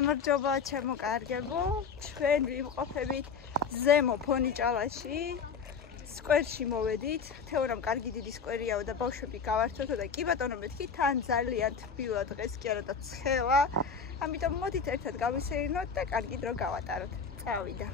გამარჯობა ჩემო კარგებო, ჩვენ ვიმყოფებით ზემო ფონიჭალაში, სკვერში მოვედით, თეორამ კარგი დიდი სკვერიაო და ბავშვები გავართვეთო და კი ბატონო მეთქი თან ძალიან თბილა დღეს კი არა და ცხელა, ამიტომ მოდით ერთად გავისეირნოთ და კარგი დრო გავატაროთ. წავიდა.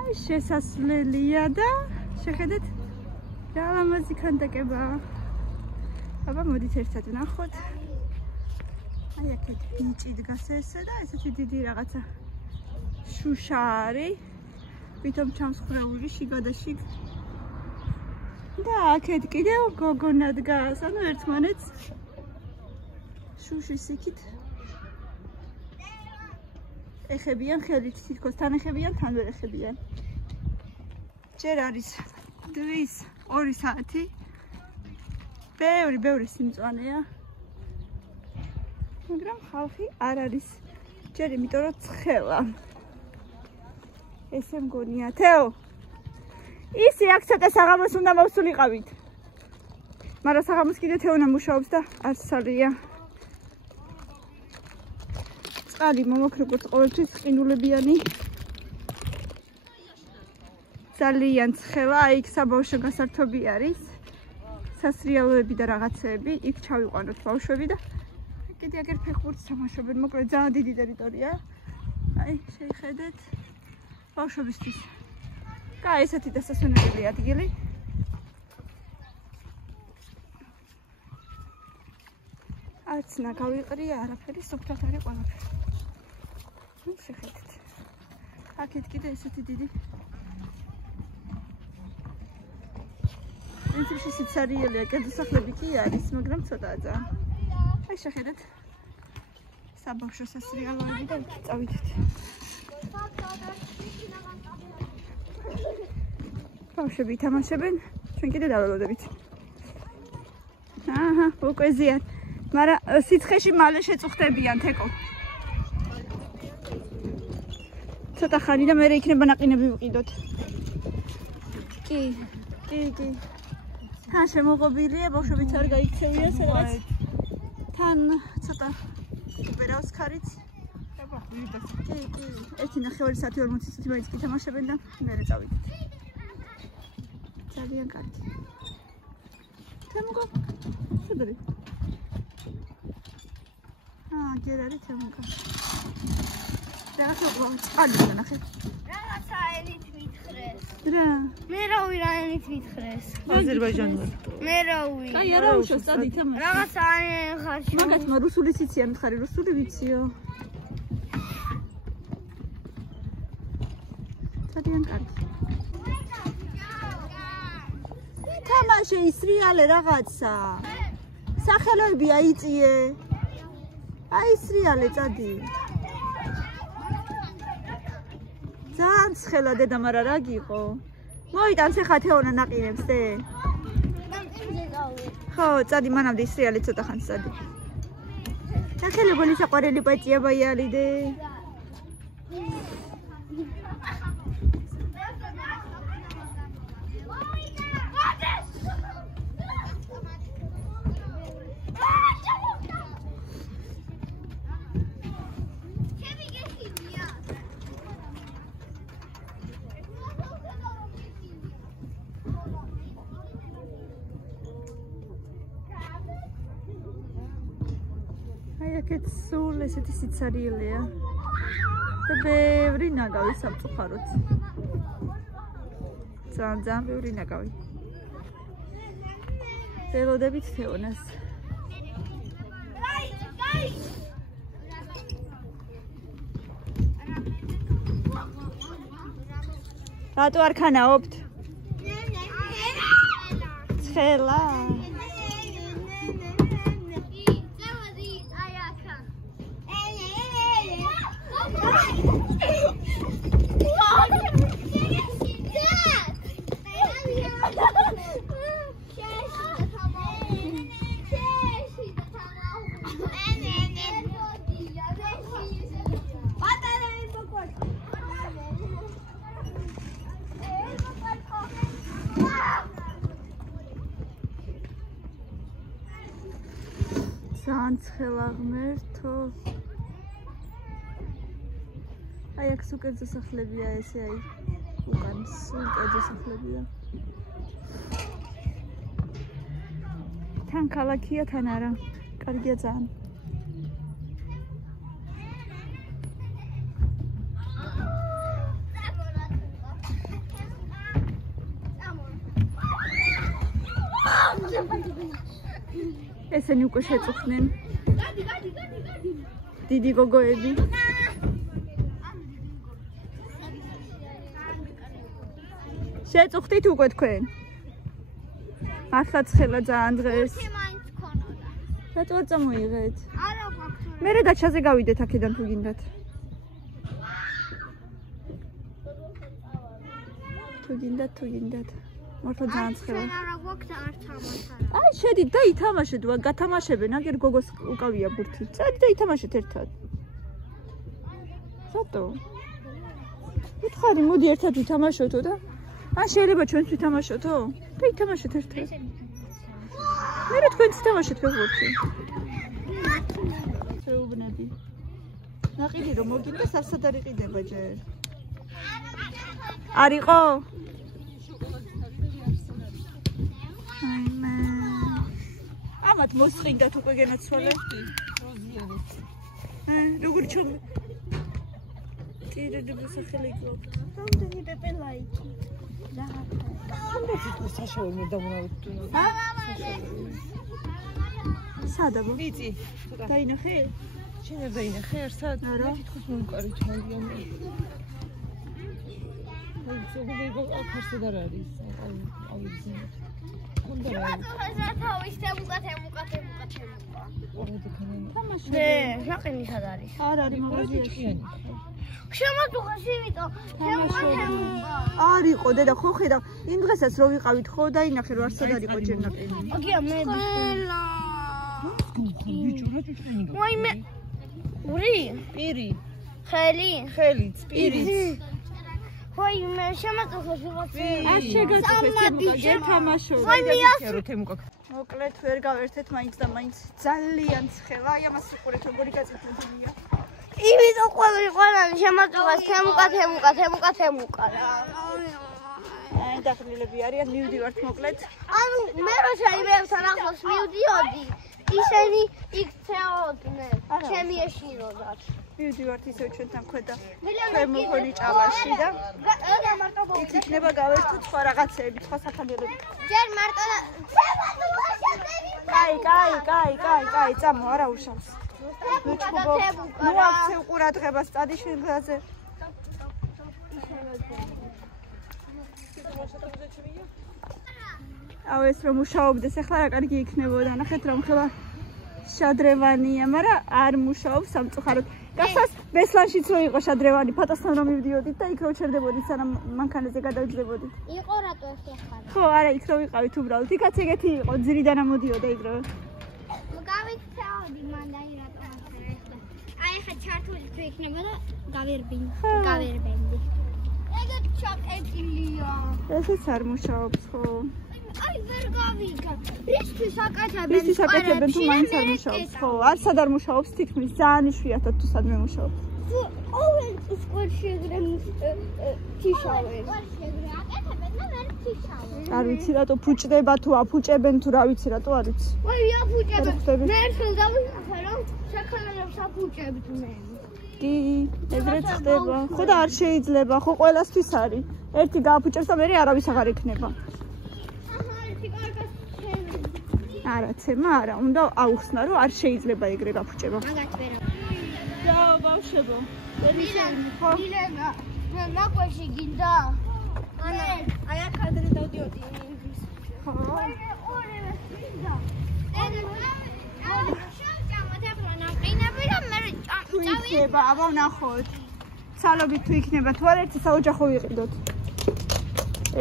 აი შესასვლელია და შეხედეთ რა ლამაზი ქანდაკებაა. აბა მოდით ერთად ვნახოთ. აი აქეთ ბიჭი დგას ესე და ესეთი დიდი რაღაცა შუშა არის. ვითომ ჩამსხვრეული შიგადაშიგ. და აქეთ კიდევ გოგონა დგას, ანუ ერთმანეთს შუშის იქით ეხებიან ხელით, თითქოს თან ეხებიან, თან ვერ ეხებიან. ჯერ არის დღის 2 საათი. ბევრი სიმწვანეა. მაგრამ ხალხი არ არის. ჯერ იმიტომ რომ ცხელა. ესე მგონია, თეო. ისი აქ ცოტა საღამოს უნდა მოვსულიყავით. მაგრამ საღამოს კიდე თეონა მუშაობს და არც სალია. წყალი მომოქრებოთ ყოველთვის ყინულებიანი. ძალიან ცხელა, აი იქ საბავშვო გასართობი არის. სასრიალოები და რაღაცეები, იქ ჩავიყვანოთ ბავშვები და კიდე აგერ ფეხბურთს თამაშობენ, მოკლედ ძალიან დიდი ტერიტორია. აი, შეიხედეთ ბავშვებისთვის. და ესეთი დასასვენებელი ადგილი. არც ნაგავიყრია, არაფერი, სუფთად არის ყველაფერი. ნუ შეხედეთ. აქეთ კიდე ესეთი დიდი პრინციპში სიცარიელია, კედლსახლები კი არის, მაგრამ ცოტაა ძალიან. აი შეხედეთ. საბავშვო სასრიალოები და წავიდეთ. ბავშვები ითამაშებენ, ჩვენ კიდე დაველოდებით. აჰა, უკვე ზიან. მაგრამ სიცხეში მალე შეწუხდებიან თეკო. ცოტა ხანი და მერე იქნება ნაყინები ვიყიდოთ. კი. თან შემოღობილია, ბავშვებიც არ გაიქცევია სადღაც. თან ცოტა უპერავს ქარიც. კი. 1:09 საათი 40 წუთი მაინც კი თამაშებენ და მერე წავიდეთ. ძალიან კარგი. თემუგა. სადარი? ჯერ არის თემუგა. რაღაცა წყალი ნახე. რაღაცა ენით მითხრეს. რა? მე რა ვირანით მითხრეს. აზერბაიჯანულად. მე რა ვი. აი არა უშო სტადი თამაში. რაღაცა ხარში. მაგათმა რუსულიც იციან ხარი, რუსული ვიციო. ძალიან კარგი. თამაში ისრიალე რაღაცა. სახელოები აიწიე. აი ისრიალე წადი. ძალიან ცხელა დედა, მაგრამ რა გიყო? მოიტანს ახლა თეონა ნაყინებს დე. ხო, წადი მანამდე ისრიალე ცოტა ხანს წადი. ნახელებონი საყვარელი პატია ბაიალი დე. აი აქეთ სულ ესეთი სიცარიელია და ბევრი ნაგავი სამწუხაროდ. ძალიან ბევრი ნაგავი. ველოდებით თეონას. რატო არ ქანაობთ? ცხელა. ძალიან ცხელა ღმერთო. აი აქ სუკერძო სახლებია ესე აი უკან სუკერძო სახლებია თან ქალაქია თან არა კარგია ძალიან ესენი უკვე შეწუხდნენ დიდი გოგოები შეწუხდით უკვე თქვენ მართლაც ხელა ძალიან დღეს რატო არ წამოიღეთ მე დაჩაზე გავიდეთ აქედან თუ გინდათ თუ გინდათ მართლა ძალიან ხელა აი შედით და ითამაშეთ გათამაშებენ აგერ გოგოს უკავია ბურთი წადი და ითამაშეთ ერთად რატო უთხარი მოდი ერთად ვითამაშოთო და ან შეიძლება ჩვენც ვითამაშოთო და ითამაშეთ ერთად მე რა თქვენც ითამაშეთ ფეხბურთი შეუბნები ნაყიდი რომ მოგინდა სასად არ იყიდება ჯერ არისო ამათ მოსყიდათ უკვე გენაცვალე როგორ ჩომი ტირები მოსახელი გლობ რამდენი პეპე ლაიკი ამდენი საშუალო მე დამნავით სადაბო ვიცი დაინახე შენ არ დაინახე ერთად არა თვითონ მომკარი ჩაიგან აი ზოგადად აქ არ არის ავიძინე შაყინი სად არის? არ არის მაღაზიაში. შემოწუხეს იმიტომ. არისო დედა ხო ხედა იმ დღესაც რო ვიყავით ხო დაინახე რომ არსად არისო ჯერ ნაყინი. აგია მე ბიჭო. ვაიმე. ური? პირი. ხელიც, პირიც. ვაიმე, შემოწუხეს ვიღაცა. არ შეგაწუხეს გეთამაშო. ვაიმე, თემუკა. მოკლედ ვერ გავერთეთ მაინც და მაინც ძალიან ცხელა. აი ამას უყურეთ როგორი გაწითლებულია. იმიტომ ყველანი შემოწუხეს თემუკა. აი დახნილები არიან მივდივართ მოკლედ. ანუ მე რო შეიძლება ახლოს მივდიოდი, ისინი იქცეოდნენ. ჩემი ეშინოდათ. მივდივართ ისევ ჩვენთან ქვედა თემოფონი ჭალაში და იქ იქნება გავერთოთ სხვა რაღაცეები, სხვა საფანელები. ჯერ მარტო კაი, წამო, არა უშავს. ნუ აქცევ ყურადღებას წადი შენ გზაზე. აუ ეს რომ მუშაობდეს, ახლა რა კარგი იქნებოდა. ნახეთ რომ ხელა შადრევანია, მაგრამ არ მუშაობს სამწუხაროდ. გასას ბესლანშიც რო იყო შადრევანი, ფატოსთან რომ მივდიოდით და იქ რო ჩერდებოდით, სანამ მანქანაზე გადავიძლებოდით. იყო რატო ერთი ხარ? ხო, არა, იქ რო ვიყავით უბრალოდ. იქაც ეგეთი იყო, ძირიდან ამოდიოდა იქ რო. გავიქცეოდი მან და რატო ახლა. აი ხა ჩართული თუ იქნება და გავერბინდი. ეგეთ ჩაკეტილია. ესეც არ მუშაობს, ხო? აი ვერ გავიგა. რისთვის აკეთებენ? რისთვის აკეთებენ თუ მაინც არ მუშაობს, ხო? არცად არ მუშაობს თითქმის, ძალიან იშვიათად თუ სადმე მუშაობს. ყოველ სკოლაში ეგრე თიშავენ. აკეთებენ და ვერ თიშავენ. არ ვიცი რატო ფუჭდება თუ აფუჭებენ თუ რა ვიცი რატო არ ვიცი. ვაი აფუჭებენ. მე ერთხელ დავიხე რომ საქანელებს აფუჭებდნენ. კი, ეგრეც ხდება. ხო და არ შეიძლება, ხო ყველასთვის არის. ერთი გააფუჭებს და მერე არავის აღარ იქნება. არა, ცემა არა, უნდა აუხსნა რომ არ შეიძლება ეგრე გაფუჭება. მაგათ ვერა. დაო, ბავშვებო. მილენა, ნაკვაში გინდა? აი აქ ადრე დავდიოდი ინგლისში. ხო. ორივე გინდა. თუ იქნება, აბა ვნახოთ. სალობით თუ იქნება, თუ არა ერთი საოჯახო ვიყიდოთ.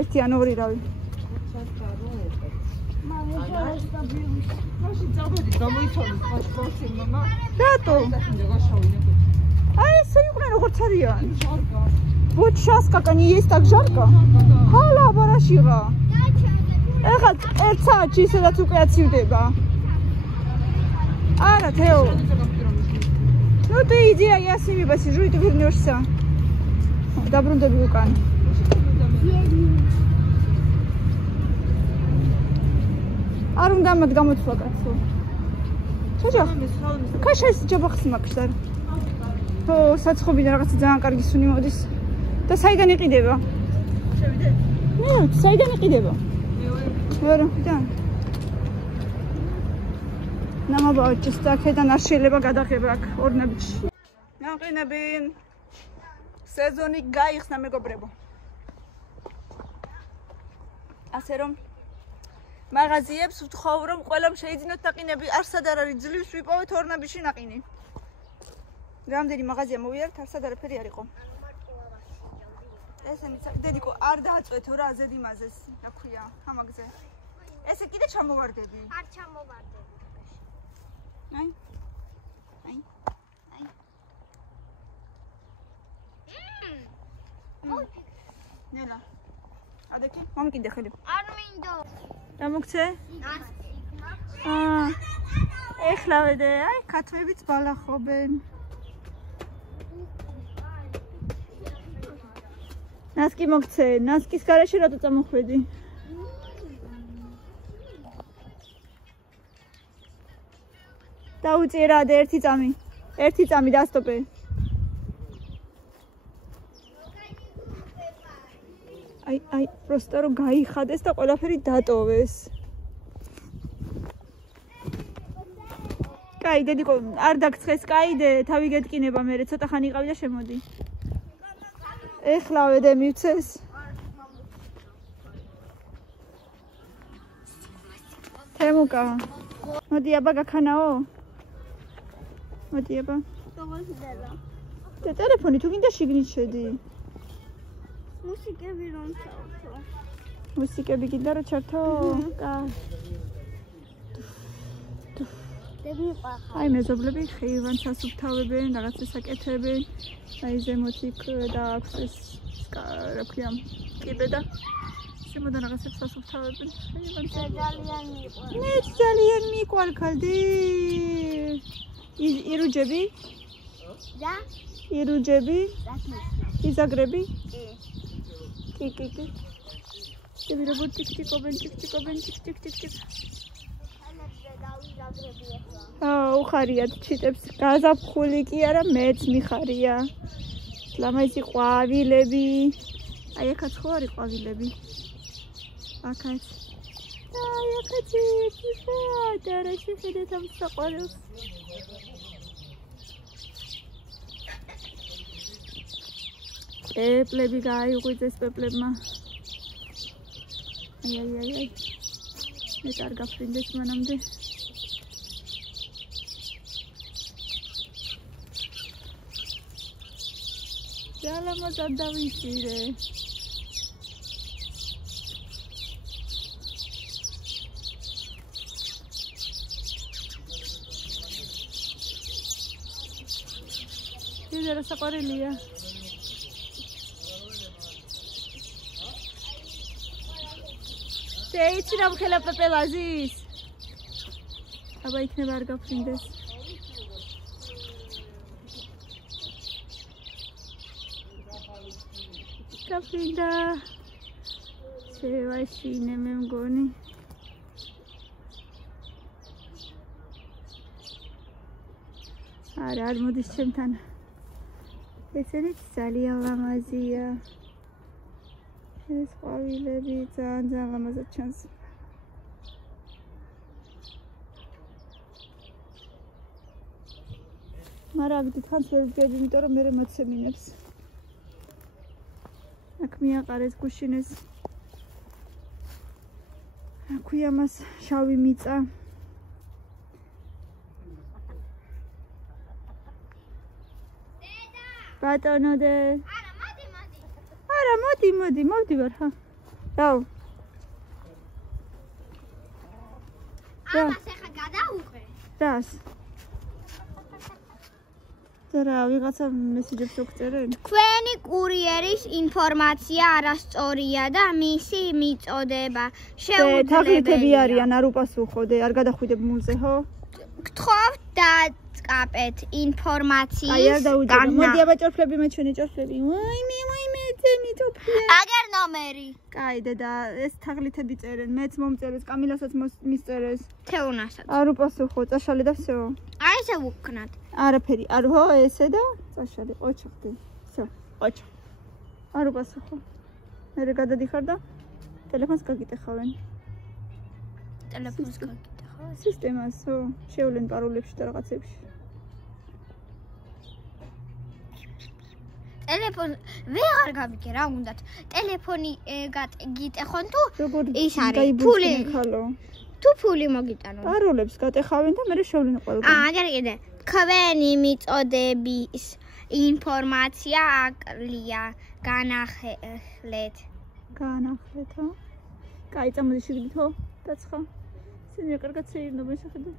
ერთი ან ორი რავი. რატო? აი ესე იყვნენ როგორც არიან. Вот сейчас как они есть так жарко. Hala барашига. ეხლა ერთ საათში ისედაც უკვე აცივდება. არა, თეო. Ну ты иди, а я с ними посижу и ты вернешься. დაბრუნდები უკან. არ უნდა მაგ გამოთვლა კაცო. ჩაჭა. ქაშეს ჯაბახს მაგშარ. ო, საცხობიდან რაღაცა ძალიან კარგი სუნი მოდის. და საიდან იყიდება? შევიდე? ნუ, საიდან იყიდება? მეორე მხრიდან. ნამაბავჭის აქედან არ შეიძლება გადაღება აქ ორნაბიჯში. ნაყინებინ. სეზონი გაიხსნა მეგობრებო. ასე რომ მაღაზიებს ვთხოვ რომ ყველამ შეიძინოთ ნაყინები, არსად არ არის ძლივს ვიპოვეთ ორნაბიჯში ნაყინი. რამდენი მაღაზია მოვიართ, არსად არაფერი არ იყო. ესენიც დედიკო არ დააწვეთო რა ზედიმაზეს, რა ქვია, ამაგზე. ესე კიდე ჩამოვარდები. არ ჩამოვარდები. აი. ნელა. ადექი, მომკიდე ხელი. არ მინდო. რა მოგცე? ეხლა ვედე, აი, ქათმებიც ბალახობენ. ნასკი მოგცე, ნასკის გარეშე რატო წამოხვედი? დაუწიე რა, და ერთი წამი დასტოპე. აი, პროსტა რომ გაიხადეს და ყველაფერი დატოვეს. კაი, დედიკო, არ დაგცხეს, კაიდე, თავი გეტკინება მერე, ცოტა ხანი იყავი და შემოდი. ეხლა ვედე მივცეს. თემუკა. მოდი აბა გაქანაო? მოდი აბა. და ტელეფონი თუ გინდა შიგნით შედი. მუსიკები რომ ჩავთო. მუსიკები გინდა რა ჩართო? კაი. აი მეზობლები ხეივანს ასუფთავებენ, რაღაცა საკეთებენ. აი ზემოთ იქ და აქვს ეს რა ქვია, კიბე და შემოდან რაღაცებს ასუფთავებენ. ხეივანს ძალიან მიყვარს. მე ძალიან მიყვარ ქალდი. ირუჯები? და? ირუჯები? იზაგრები? კი. კი.ები როგორ ტიკ-ტიკობენ. უხარიათ ჩიტებს გაზაფხული კი არა მეც მიხარია. ლამაზი ყვავილები. აი ახაც ხო არის ყვავილები. ახაც. აი ახაც და რა შეხედეთ ამ საყვარელს. პეპლები გაიღვიძეს პეპლებმა. აი. მე არ გაფრინდეს მანამდე. ძალამაზად დავიჭირე. ეს რა საყვარელია. ეიცი რა მხელა პეპელაზის. აბა იქნება არ გაფრინდეს. გაფრინდა. შევაშინე მე მგონი. არ მოდის ჩემთან. ესენიც ძალიან ლამაზია. ეს ყვავილები ძალიან ლამაზად ჩანს. მაგრამ აქ დიდხანს ვერ ვდგები, იმიტომ რომ მერე მოცემინებს. აქ მიაყარეს გუშინეს. აქვია მას შავი მიწა. ბატონო დე. არა, მოდი, მოვდივარ ხა. რაო. ამას ახლა გადაუღე. რას? რა, ვიღაცა მესიჯებს გწერენ? თქვენი კურიერის ინფორმაცია არასწორია და მისი მიწოდება შეუძლებელია. თაღლითები არიან, არ უპასუხოდე, არ გადახვიდებ მულზე, ხო? გთხოვთ და ვსკაპეთ ინფორმაციის აი არ დაუჯერე. მოდი აბა ჭორფლები მე ჩვენი ჭორფლები. ვაიმე ძენი ჭორფლია. აგერ ნომერი. კაი დედა, ეს თაღლითები წერენ, მეც მომწერეს, კამილასაც მისწერეს. თეუნასაც. არ უპასუხო, წაშალი და всё. აი ესე ვუქნათ. არაფერი, არ ხო, ესე და წაშალი, ყოჩო ხდი. всё, ყოჩო. არ უპასუხო. მე გადადიხარ და ტელეფონს გაგიტეხავენ. ტელეფონს გაგიტეხავენ. სისტემასო, შევლენ პაროლებში და რაღაცებში. ტელეფონ ვეღარ გავიგე რა უნდათ. ტელეფონი გიტეხონ თუ ის არის ფული. თუ ფული მოგიტანონ. პაროლებს გატეხავენ და მე შევლენ ყველგან. აგერ კიდე. ქვენი მიწოდების ინფორმაცია აკლია განახლეთ. განახლეთო. კაი, წამოდი შეგდითო, დაცხა. სინი კარგად შეირნობენ შეხედე.